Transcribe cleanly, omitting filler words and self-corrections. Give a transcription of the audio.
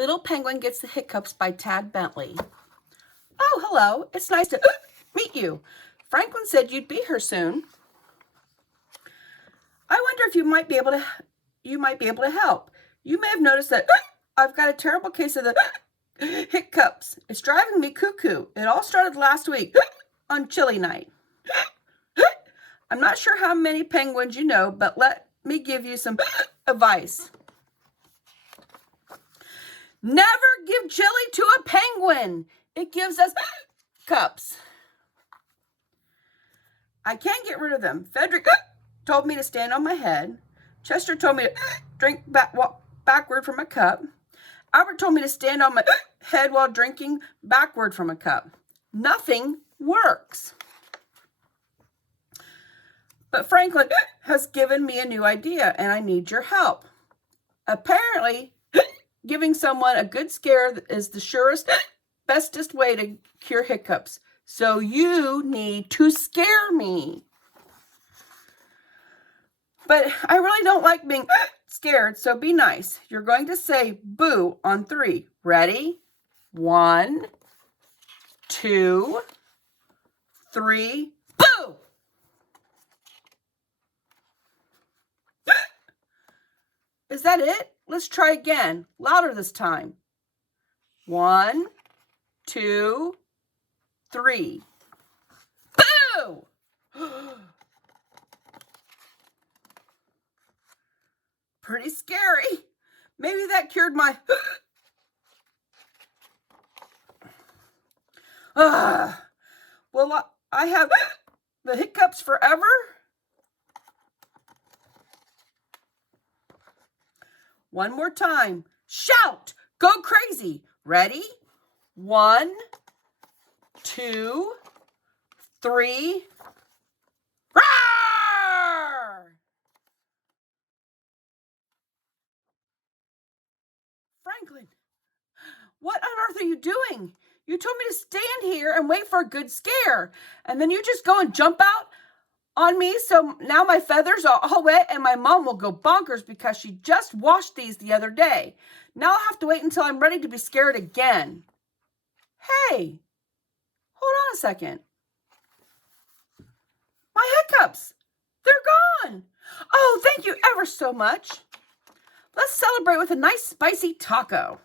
Little Penguin Gets the Hiccups by Tad Bentley. Oh, hello. It's nice to meet you. Franklin said you'd be here soon. I wonder if you might be able to help. You may have noticed that I've got a terrible case of the hiccups. It's driving me cuckoo. It all started last week on chilly night. I'm not sure how many penguins you know, but let me give you some advice. Never give chili to a penguin. It gives us cups. I can't get rid of them. Frederick told me to stand on my head. Chester told me to walk backward from a cup. Albert told me to stand on my head while drinking backward from a cup. Nothing works. But Franklin has given me a new idea, and I need your help. Apparently, giving someone a good scare is the surest, bestest way to cure hiccups. So you need to scare me. But I really don't like being scared, so be nice. You're going to say boo on 3. Ready? 1, 2, 3, boo! Is that it? Let's try again. Louder this time. 1, 2, 3. Boo! Pretty scary. Maybe that cured my... Will I have the hiccups forever? One more time. Shout! Go crazy. Ready? 1, 2, 3. Roar! Franklin, what on earth are you doing? You told me to stand here and wait for a good scare. And then you just go and jump out on me, so now my feathers are all wet and my mom will go bonkers because she just washed these the other day. Now I'll have to wait until I'm ready to be scared again. Hey, hold on a second. My hiccups, they're gone. Oh, thank you ever so much. Let's celebrate with a nice spicy taco.